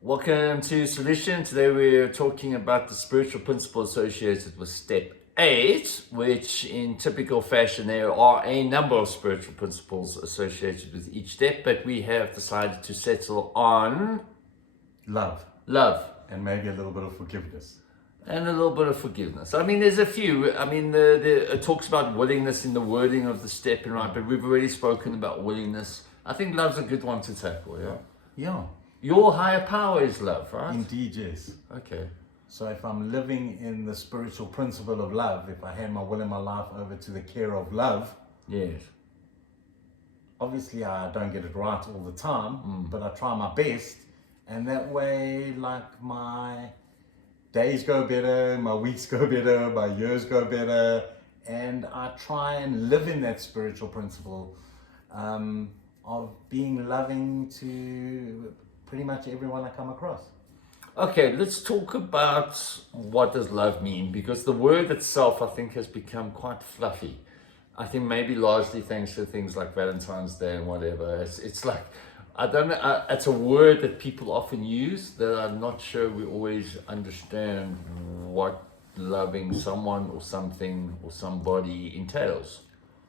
Welcome to Solution. Today we're talking about the spiritual principle associated with step 8, which in typical fashion there are a number of spiritual principles associated with each step, but we have decided to settle on Love. love And maybe a little bit of forgiveness. and a little bit of forgiveness. I mean, there's a few. I mean, it talks about willingness in the wording of the step, and right, but we've already spoken about willingness. I think love's a good one to tackle, yeah? Yeah, Your higher power is love, right? indeed, yes. Okay. So if I'm living in the spiritual principle of love, if I hand my will and my life over to the care of love, Yes. obviously I don't get it right all the time, but I try my best. And that way, like, my days go better, my weeks go better, my years go better. And I try and live in that spiritual principle of being loving to pretty much everyone I come across. Okay, let's talk about what does love mean, because the word itself, I think, has become quite fluffy. I think maybe largely thanks to things like Valentine's Day and whatever. It's like, I don't know, it's a word that people often use that I'm not sure we always understand what loving someone or something or somebody entails.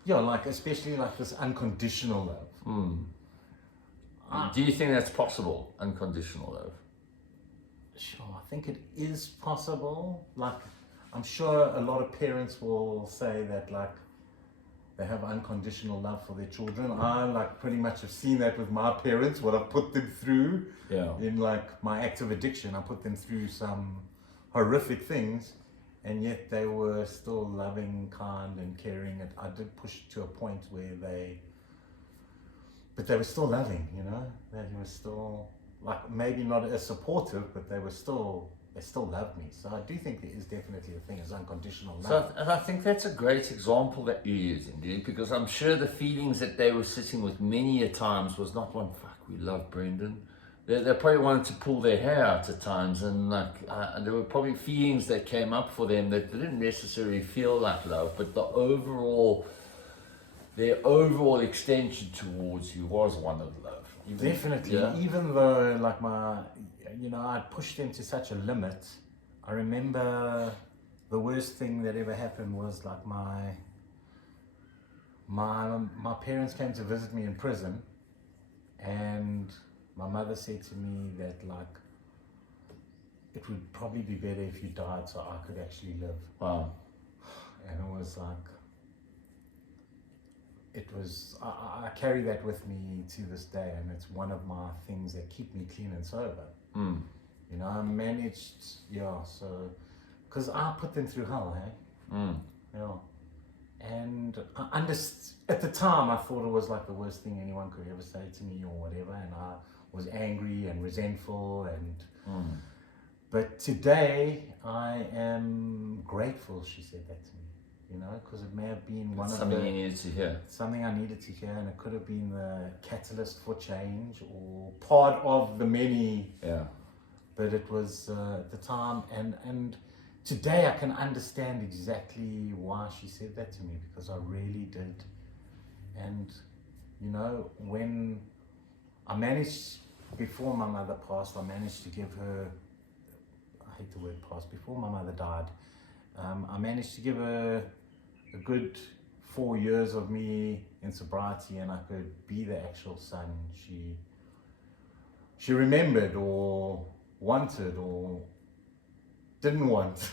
Yeah, like especially like this unconditional love. Do you think that's possible, unconditional love? Sure, I think it is possible. Like, I'm sure a lot of parents will say that, like, they have unconditional love for their children. I, like, pretty much have seen that with my parents, what I've put them through Yeah. in, like, my active addiction. I put them through some horrific things, and yet they were still loving, kind, and caring. And I did push to a point where but they were still loving, you know? They were still, like, maybe not as supportive, but they still loved me. So I do think there is definitely a thing as unconditional love. So and I think that's a great example that you're using, dude, because I'm sure the feelings that they were sitting with many a times was not one, fuck, we love Brendan. They probably wanted to pull their hair out at times, and like there were probably feelings that came up for them that didn't necessarily feel like love, but their overall extension towards you was one of love. Definitely. Yeah. Even though, like, I'd pushed them to such a limit. I remember the worst thing that ever happened was, like, my parents came to visit me in prison, and my mother said to me that, like, it would probably be better if you died so I could actually live. Wow. And it was like, I carry that with me to this day, and it's one of my things that keep me clean and sober. You know, I managed, so, because I put them through hell, hey? And at the time I thought it was like the worst thing anyone could ever say to me or whatever, and I was angry and resentful, but today I am grateful she said that to me. You know, because it may have been Something you needed to hear. something I needed to hear, and it could have been the catalyst for change or part of the many. Yeah. But it was at the time, and today I can understand exactly why she said that to me, because I really did. And you know, when I managed, before my mother passed, I managed to give her, I hate the word passed, before my mother died, I managed to give her a good 4 years of me in sobriety, and I could be the actual son she remembered or wanted or didn't want,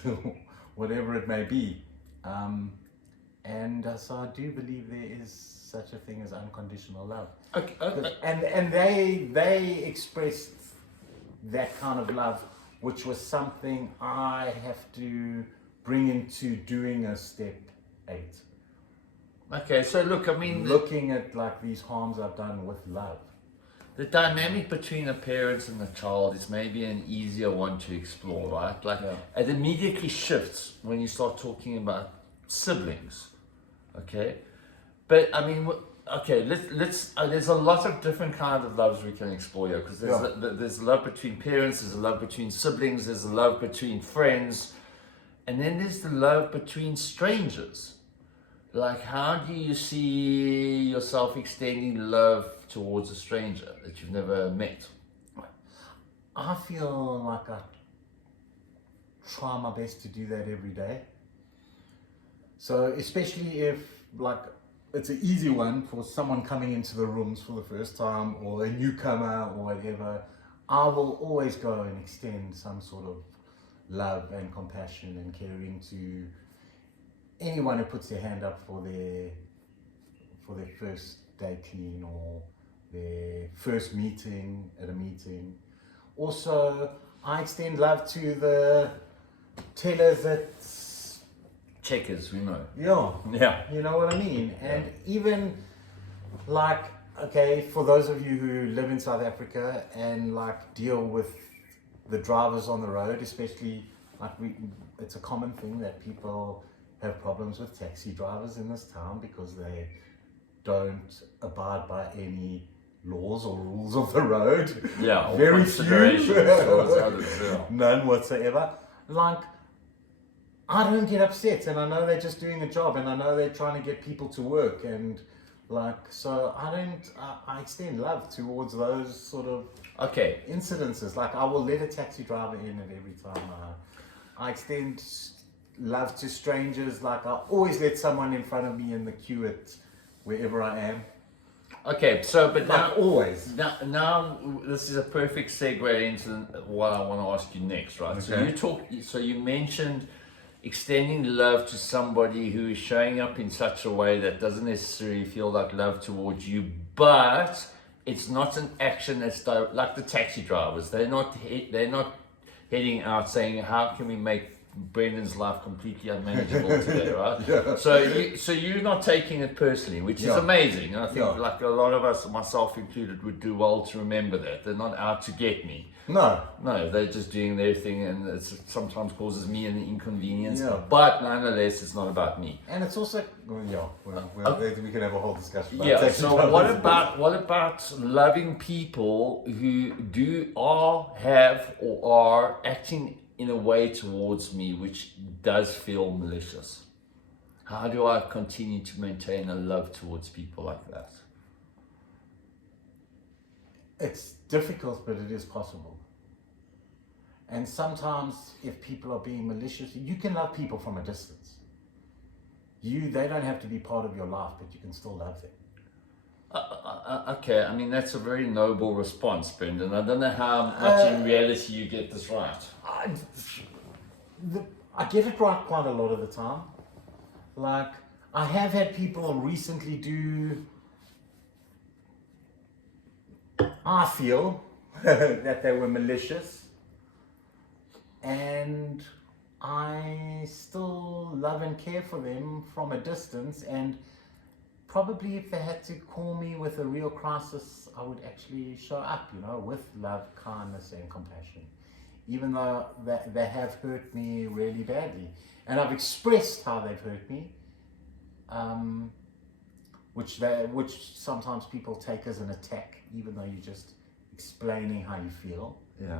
whatever it may be. So I do believe there is such a thing as unconditional love. Okay. And they expressed that kind of love, which was something I have to bring into doing a step 8. Okay, so look, I mean, Looking at, like, these harms I've done with love. the dynamic between a parent and a child is maybe an easier one to explore, right? Like, it immediately shifts when you start talking about siblings, okay? But I mean, okay, let's. There's a lot of different kinds of loves we can explore here, because there's love between parents, there's a love between siblings, there's a love between friends, and then there's the love between strangers. Like, how do you see yourself extending love towards a stranger that you've never met? I feel like I try my best to do that every day. So especially if like it's an easy one for someone coming into the rooms for the first time or a newcomer or whatever, I will always go and extend some sort of love and compassion and caring to anyone who puts their hand up for their first day clean or their first meeting at a meeting. Also, I extend love to the tellers that Checkers, we know. yeah, you know what I mean. And even like, okay, for those of you who live in South Africa and like deal with the drivers on the road, especially like it's a common thing that people have problems with taxi drivers in this town because they don't abide by any laws or rules of the road. Yeah, or very considerations few. towards others, yeah. None whatsoever. Like, I don't get upset, and I know they're just doing a job, and I know they're trying to get people to work, and like, so I extend love towards those sort of Okay. incidences. Like, I will let a taxi driver in at every time. I extend love to strangers. Like, I always let someone in front of me in the queue at wherever I am. Okay, so but now Like, always. now this is a perfect segue into what I want to ask you next, right? Okay. So you mentioned extending love to somebody who is showing up in such a way that doesn't necessarily feel like love towards you, but it's not an action that's like the taxi drivers. They're not heading out saying, how can we make Brendan's life completely unmanageable today, right? Yeah. So you're not taking it personally, which is Yeah. amazing. And I think Yeah. like a lot of us, myself included, would do well to remember that. They're not out to get me. No. No, they're just doing their thing, and it sometimes causes me an inconvenience. Yeah. But nonetheless, it's not about me. And it's also, we can have a whole discussion about Yeah. taxi So drivers. what about loving people who have or are acting in a way towards me which does feel malicious? How do I continue to maintain a love towards people like that? It's difficult, but it is possible. And sometimes if people are being malicious, you can love people from a distance. They don't have to be part of your life, but you can still love them. Okay, I mean, that's a very noble response, Brendan. I don't know how much in reality you get this right. I get it right quite a lot of the time. Like, I have had people recently do, I feel, that they were malicious. And I still love and care for them from a distance. And probably if they had to call me with a real crisis, I would actually show up, with love, kindness, and compassion. Even though they have hurt me really badly. And I've expressed how they've hurt me, which sometimes people take as an attack, even though you're just explaining how you feel. Yeah.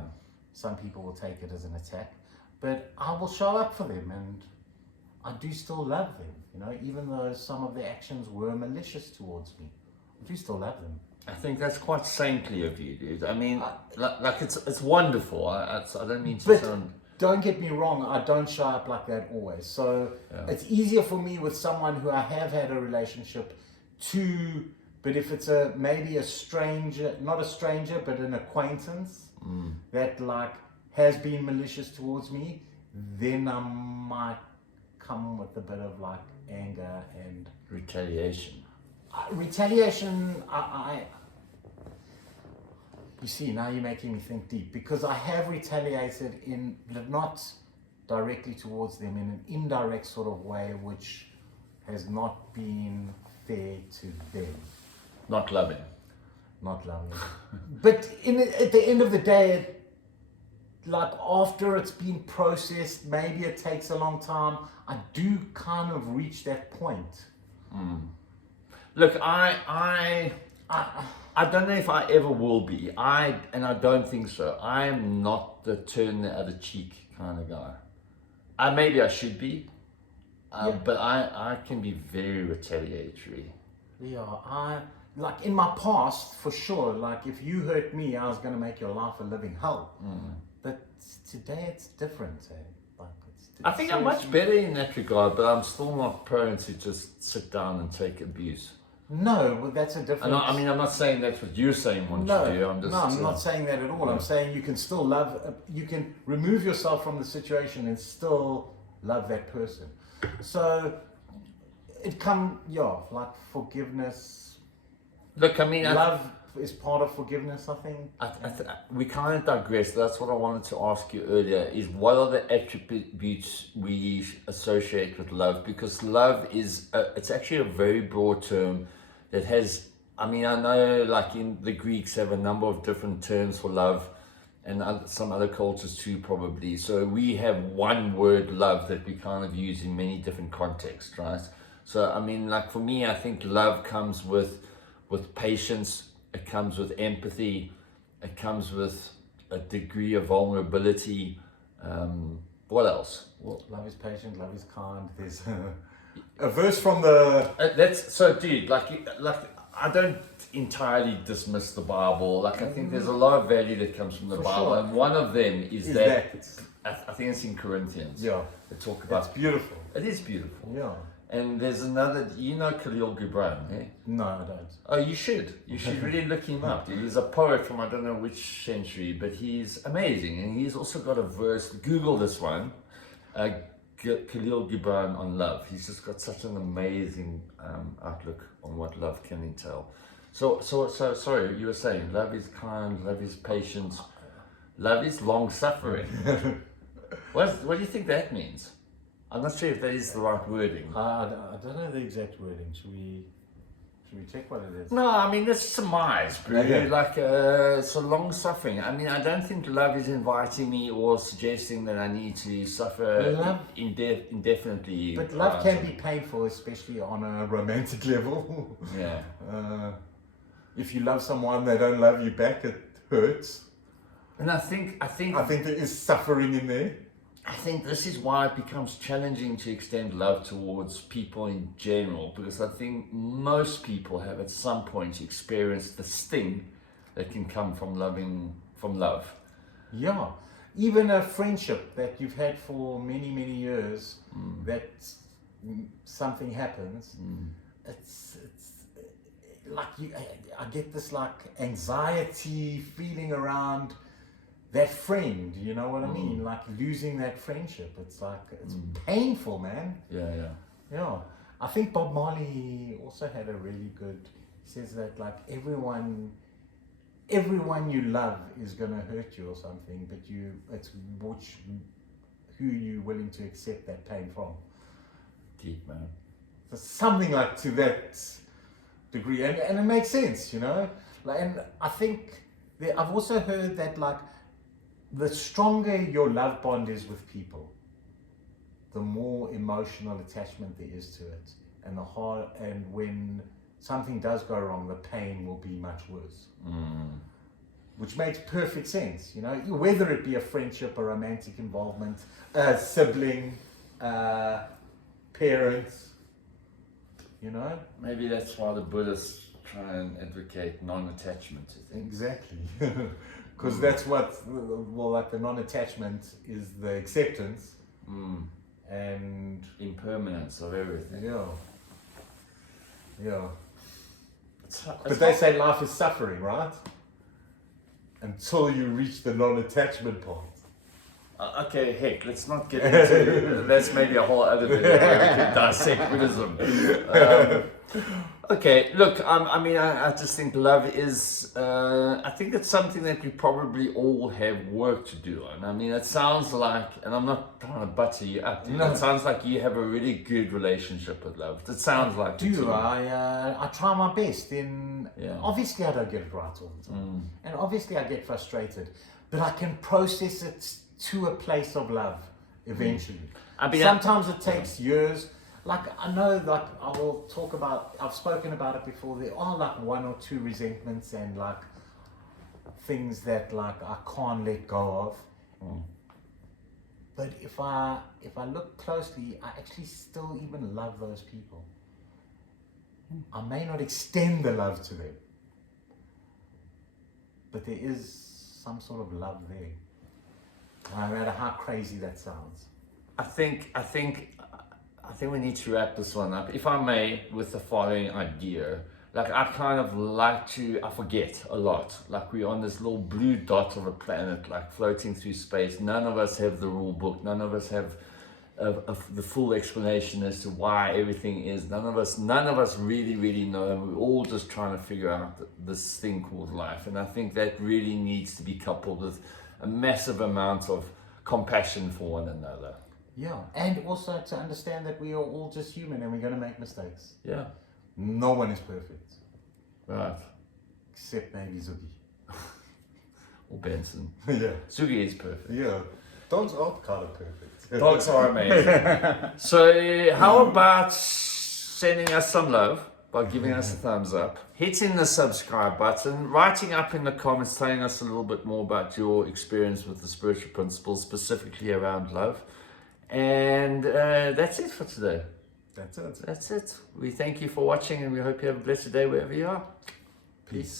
Some people will take it as an attack, but I will show up for them, and I do still love them, even though some of their actions were malicious towards me. I do still love them. I think that's quite saintly of you, dude. I mean, like it's wonderful. I don't mean to sound... Don't get me wrong, I don't show up like that always. So it's easier for me with someone who I have had a relationship to, but if it's maybe a stranger, not a stranger, but an acquaintance that like has been malicious towards me, then I might come with a bit of like anger and retaliation. You see, now you're making me think deep, because I have retaliated not directly towards them, in an indirect sort of way, which has not been fair to them. Not loving. But at the end of the day, like after it's been processed, maybe it takes a long time, I do kind of reach that point. Look, I don't know if I ever will be. And I don't think so. I am not the turn the other cheek kind of guy. Maybe I should be, but I can be very retaliatory. Yeah, like in my past, for sure, like if you hurt me, I was going to make your life a living hell. But today it's different. Like I think I'm much better in that regard, but I'm still not prone to just sit down and take abuse. No, well, that's a different. I mean, I'm not saying that's what you're saying want No, to do. I'm just, no, I'm not saying that at all. no. I'm saying you can still love, you can remove yourself from the situation and still love that person. So like forgiveness. Look, I mean, Love is part of forgiveness, I think. we kind of digress. That's what I wanted to ask you earlier, is what are the attributes we associate with love? Because love is, it's actually a very broad term that has, I mean, I know like in the Greeks have a number of different terms for love, and some other cultures too probably. So we have one word, love, that we kind of use in many different contexts, right? So I mean, like for me, I think love comes with patience, it comes with empathy, it comes with a degree of vulnerability. What else? Well, love is patient, love is kind. There's a verse from the... That's so, dude. Like I don't entirely dismiss the Bible. Like I think there's a lot of value that comes from the For Bible, sure. and one of them is that. I think it's in Corinthians. Yeah, They talk about. that's beautiful. It is beautiful. Yeah. And there's another. You know Khalil Gibran, eh? No, I don't. Oh, you should. You should really look him up. He's a poet from I don't know which century, but he's amazing. And he's also got a verse. Google this one. Khalil Gibran on love. He's just got such an amazing outlook on what love can entail. So sorry, you were saying love is kind, love is patient, love is long suffering. What do you think that means? I'm not sure if that is the right wording. I don't know the exact wording. Should we check what it is? No, I mean, let's surmise, bro. Okay. Like, so long suffering. I mean, I don't think love is inviting me or suggesting that I need to suffer Love- indefinitely. But love can be painful, especially on a romantic level. Yeah. If you love someone, they don't love you back, it hurts. And I think there is suffering in there. I think this is why it becomes challenging to extend love towards people in general, because I think most people have at some point experienced the sting that can come from love. Yeah, even a friendship that you've had for many, many years, that something happens, it's like I get this like anxiety feeling around that friend, you know what I mean? Like losing that friendship. It's like, it's painful, man. Yeah. I think Bob Marley also had a really good, he says that like everyone you love is gonna hurt you or something, but it's who you're willing to accept that pain from. Deep, man. So something like to that degree, and it makes sense, you know. Like, and I think I've also heard that like the stronger your love bond is with people, the more emotional attachment there is to it, and when something does go wrong, the pain will be much worse. Which makes perfect sense, you know, whether it be a friendship, a romantic involvement, a sibling, parents, you know. Maybe that's why the Buddhists try and advocate non-attachment to things. Exactly. Because that's what, well, like the non-attachment is the acceptance and impermanence of everything. Yeah. But they say life is suffering, right? Until you reach the non-attachment part. Okay, heck, let's not get into that's maybe a whole other video where we can dissect Buddhism. Okay, look, I just think love is, I think it's something that we probably all have work to do on. I mean, it sounds like, and I'm not trying to butter you up, dude, No. It sounds like you have a really good relationship with love. It sounds like it to me. I try my best. Yeah. Obviously, I don't get it right all the time, and obviously, I get frustrated. But I can process it to a place of love eventually. Sometimes it takes years. Like I know, like I will talk about. I've spoken about it before. There are like one or two resentments and like things that like I can't let go of. But if I look closely, I actually still even love those people. I may not extend the love to them, but there is some sort of love there. No matter how crazy that sounds. I think we need to wrap this one up, if I may, with the following idea. Like, I kind of like to, I forget a lot. Like, we're on this little blue dot of a planet, like floating through space. None of us have the rule book. None of us have the full explanation as to why everything is. None of us really know. We're all just trying to figure out this thing called life. And I think that really needs to be coupled with a massive amount of compassion for one another. Yeah, and also to understand that we are all just human and we're going to make mistakes. Yeah. No one is perfect. Right. Except maybe Zuggy. Or Benson. Yeah. Zuggy is perfect. Yeah. Dogs are kind of perfect. Dogs are amazing. So how about sending us some love by giving us a thumbs up, hitting the subscribe button, writing up in the comments, telling us a little bit more about your experience with the spiritual principles, specifically around love. And that's it for today. That's it. That's it. We thank you for watching and we hope you have a blessed day wherever you are. Peace.